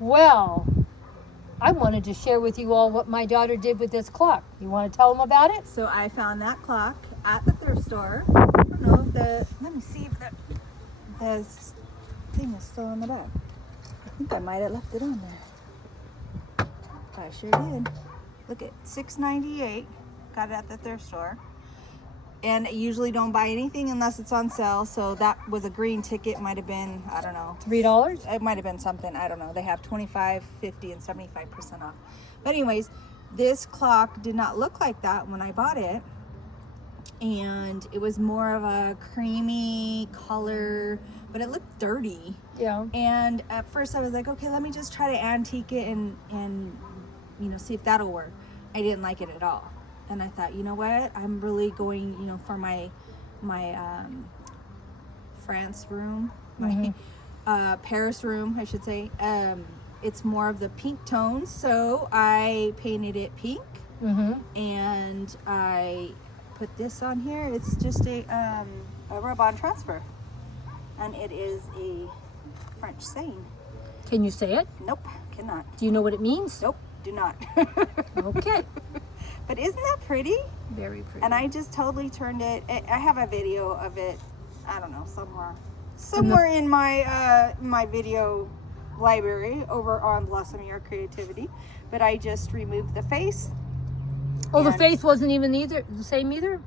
Well, I wanted to share with you all what my daughter did with this clock. You want to tell them about it? So I found that clock at the thrift store. I don't know if let me see if the thing is still in the back. I think I might have left it on there. I sure did. Look at $6.98. Got it at the thrift store. And I usually don't buy anything unless it's on sale. So that was a green ticket. Might have been, I don't know, $3? It might have been something. I don't know. They have 25, 50, and 75% off. But anyways, this clock did not look like that when I bought it. And it was more of a creamy color, but it looked dirty. Yeah. And at first I was like, okay, let me just try to antique it and see if that'll work. I didn't like it at all. And I thought, you know what? I'm really going, for my France room, my Paris room, I should say. It's more of the pink tones, so I painted it pink, and I put this on here. It's just a rub-on transfer, and it is a French saying. Can you say it? Nope, cannot. Do you know what it means? Nope, do not. Okay. But isn't that pretty? Very pretty. And I just totally turned it. I have a video of it. I don't know, somewhere in my video library over on Blossom Your Creativity. But I just removed the face. Oh, the face wasn't even the same either?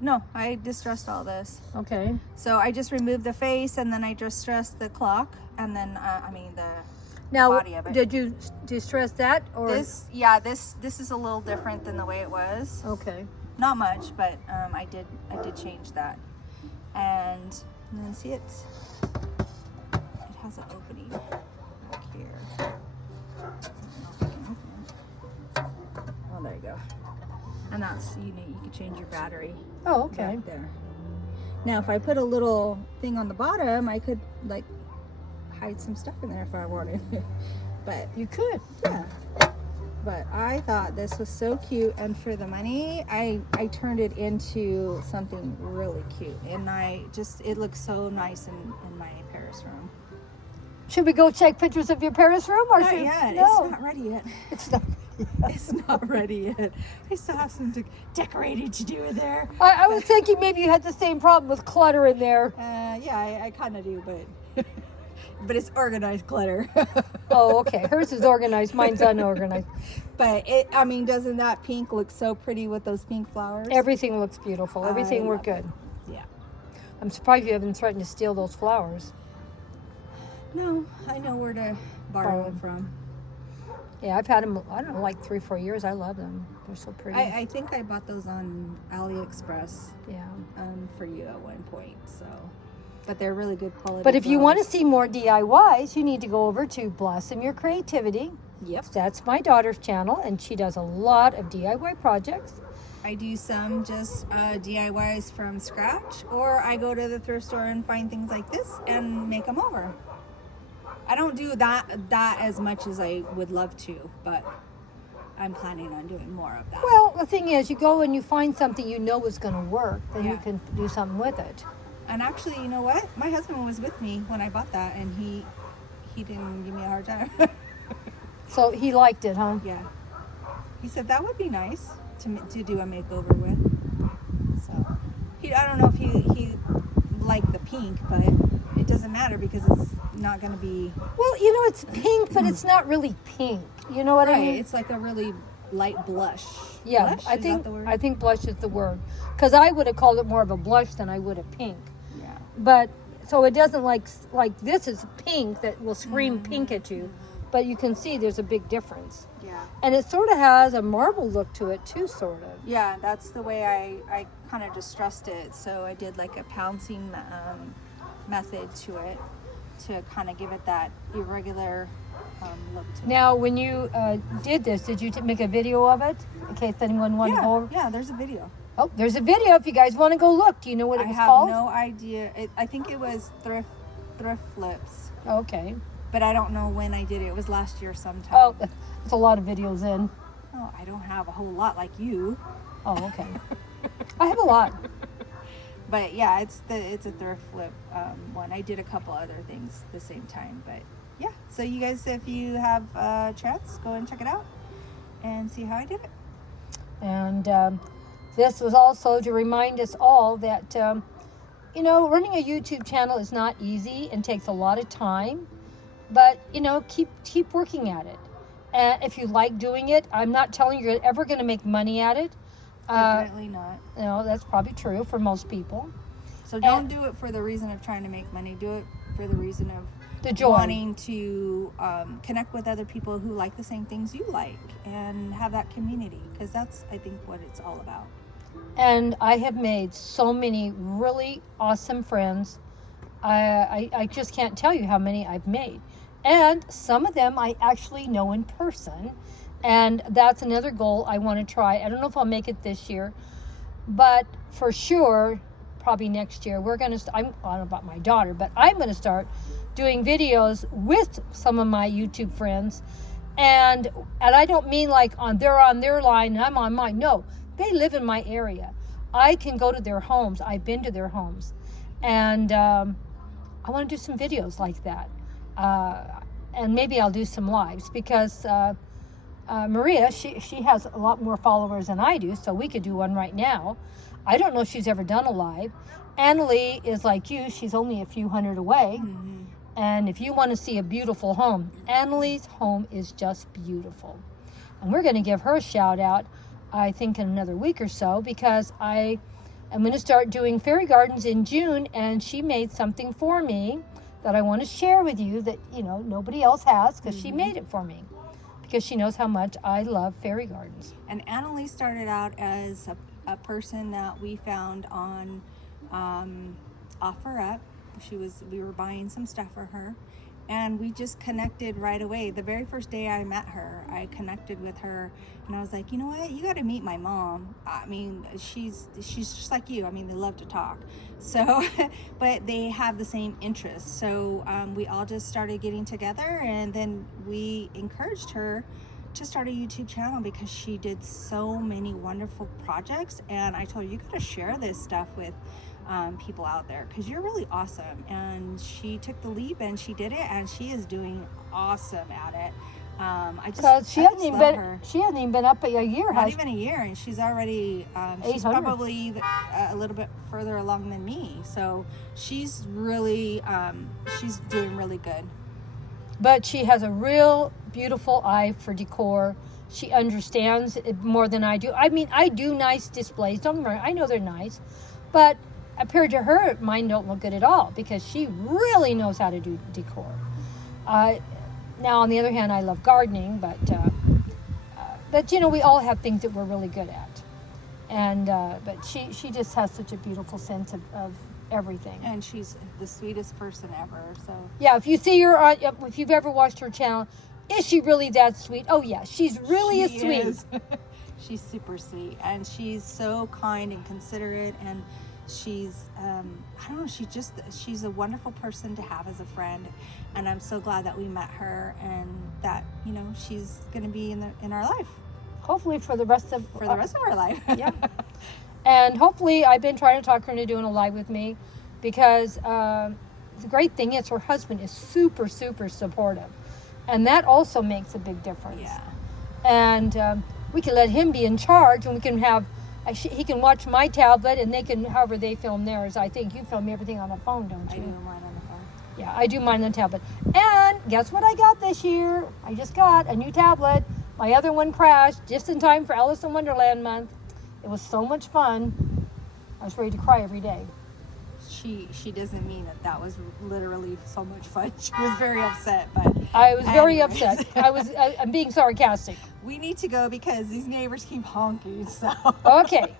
No, I distressed all this. Okay. So I just removed the face, and then I distressed the clock, and then the body of it. Did you distress that or This is a little different than the way it was. Okay. Not much, but I did change that. And then see it has an opening back here. I don't know if I can open it. Oh, there you go. And that's you can change your battery. Oh, okay. Back there. Now, if I put a little thing on the bottom, I could hide some stuff in there if I wanted. But You could. yeah. But I thought this was so cute, and for the money, I turned it into something really cute, and it looks so nice in my Paris room. Should we go check pictures of your Paris room? Or Not should... yet. No. It's not ready yet. It's not. It's not ready yet. I still have some decorating to do in there. I was thinking maybe you had the same problem with clutter in there. Yeah, I kind of do, but but it's organized clutter. Oh, okay. Hers is organized. Mine's unorganized. But doesn't that pink look so pretty with those pink flowers? Everything looks beautiful. Everything worked good. Yeah. I'm surprised you haven't threatened to steal those flowers. No, I know where to borrow them from. Yeah, I've had them, I don't know, like 3-4 years. I love them. They're so pretty. I think I bought those on AliExpress. Yeah. For you at one point. So, but they're really good quality. But if you want to flowers. see more DIYs, you need to go over to Blossom Your Creativity. Yep. That's my daughter's channel, and she does a lot of DIY projects. I do some just DIYs from scratch, or I go to the thrift store and find things like this and make them over. I don't do that as much as I would love to, but I'm planning on doing more of that. Well, the thing is, you go and you find something you know is going to work, then you Yeah. can do something with it. And actually, you know what? My husband was with me when I bought that, and he didn't give me a hard time. So he liked it, huh? Yeah. He said that would be nice to do a makeover with. So I don't know if he liked the pink, but it doesn't matter because it's not going to be Well, it's pink, but it's not really pink. You know what I right. mean? It's like a really light blush. Yeah, Blush? I Is think that the word? I think blush is the word, because I would have called it more of a blush than I would a pink. Yeah. But so it doesn't like this is pink that will scream pink at you, but you can see there's a big difference. Yeah. And it sort of has a marble look to it too, sort of. Yeah, that's the way I kind of distressed it. So I did like a pouncing method to it to kind of give it that irregular look to it. Now, when you did this, did you make a video of it in case anyone wanted to go over? Yeah, there's a video. Oh, there's a video if you guys want to go look. Do you know what it I was have called? no idea. I think it was thrift flips, Okay. but I don't know when I did it. It was last year sometime. Oh, there's a lot of videos in. Oh, I don't have a whole lot like you. Oh, okay. I have a lot. But yeah, it's a thrift flip one. I did a couple other things at the same time, but yeah, so you guys, if you have a chance, go and check it out and see how I did it. And this was also to remind us all that, running a YouTube channel is not easy and takes a lot of time. But, keep working at it. And if you like doing it, I'm not telling you you're ever going to make money at it. Definitely not. That's probably true for most people. So don't do it for the reason of trying to make money. Do it for the reason of the joy. Wanting to connect with other people who like the same things you like and have that community, because that's, I think, what it's all about. And I have made so many really awesome friends. I just can't tell you how many I've made. And some of them I actually know in person. And that's another goal I want to try. I don't know if I'll make it this year, but for sure, probably next year, I don't know about my daughter, but I'm going to start doing videos with some of my YouTube friends. And I don't mean like they're on their line and I'm on mine. No, they live in my area. I can go to their homes. I've been to their homes. And I want to do some videos like that. And maybe I'll do some lives because Maria, she has a lot more followers than I do, so we could do one right now. I don't know if she's ever done a live. Annalie is like you. She's only a few hundred away. Mm-hmm. And if you want to see a beautiful home, Annalie's home is just beautiful. And we're going to give her a shout out, I think, in another week or so, because I am going to start doing fairy gardens in June, and she made something for me that I want to share with you that, nobody else has, because she made it for me, because she knows how much I love fairy gardens. And Annalie started out as a person that we found on OfferUp. We were buying some stuff for her, and we just connected right away. The very first day I met her, I connected with her, and I was like, you know what, you got to meet my mom. I mean, she's just like you. I mean, they love to talk, so but they have the same interests. So we all just started getting together, and then we encouraged her to start a YouTube channel because she did so many wonderful projects. And I told her, you got to share this stuff with people out there, because you're really awesome. And she took the leap and she did it, and she is doing awesome at it. She hasn't even been up a year. Not even a year, and she's already she's probably a little bit further along than me. So she's really she's doing really good. But she has a real beautiful eye for decor. She understands it more than I do. I mean, I do nice displays. Don't get me wrong, I know they're nice, but compared to her, mine don't look good at all, because she really knows how to do decor. Now, on the other hand, I love gardening, but we all have things that we're really good at. And but she just has such a beautiful sense of everything. And she's the sweetest person ever. So yeah, if you see her, if you've ever watched her channel, is she really that sweet? Oh yeah, she's really sweet. She's super sweet, and she's so kind and considerate, and she's I don't know, she's a wonderful person to have as a friend. And I'm so glad that we met her, and that she's going to be in our life, hopefully for the rest of our life. Yeah. And hopefully, I've been trying to talk her into doing a live with me, because the great thing is her husband is super, super supportive. And that also makes a big difference. Yeah. And we can let him be in charge, and we can have, he can watch my tablet, and they can, however they film theirs. I think you film everything on the phone, don't you? I do mine on the phone. Yeah, I do mine on the tablet. And guess what I got this year? I just got a new tablet. My other one crashed just in time for Alice in Wonderland month. It was so much fun. I was ready to cry every day. She doesn't mean that was literally so much fun. She was very upset, but I was very upset. I'm being sarcastic. We need to go because these neighbors keep honking. So okay,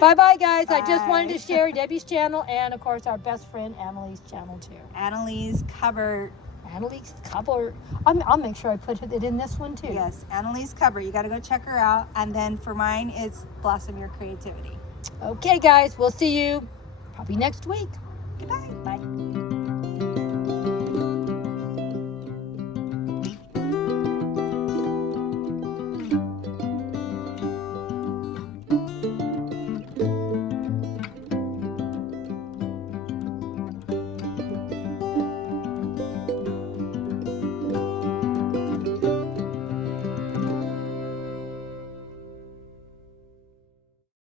bye guys. Bye. I just wanted to share Debbie's channel, and of course our best friend Annalie's channel too. Annalie's Cupboard. Annalie's Cupboard. I'll make sure I put it in this one too. Yes, Annalie's Cupboard. You got to go check her out. And then for mine, it's Blossom Your Creativity. Okay, guys. We'll see you probably next week. Goodbye. Bye.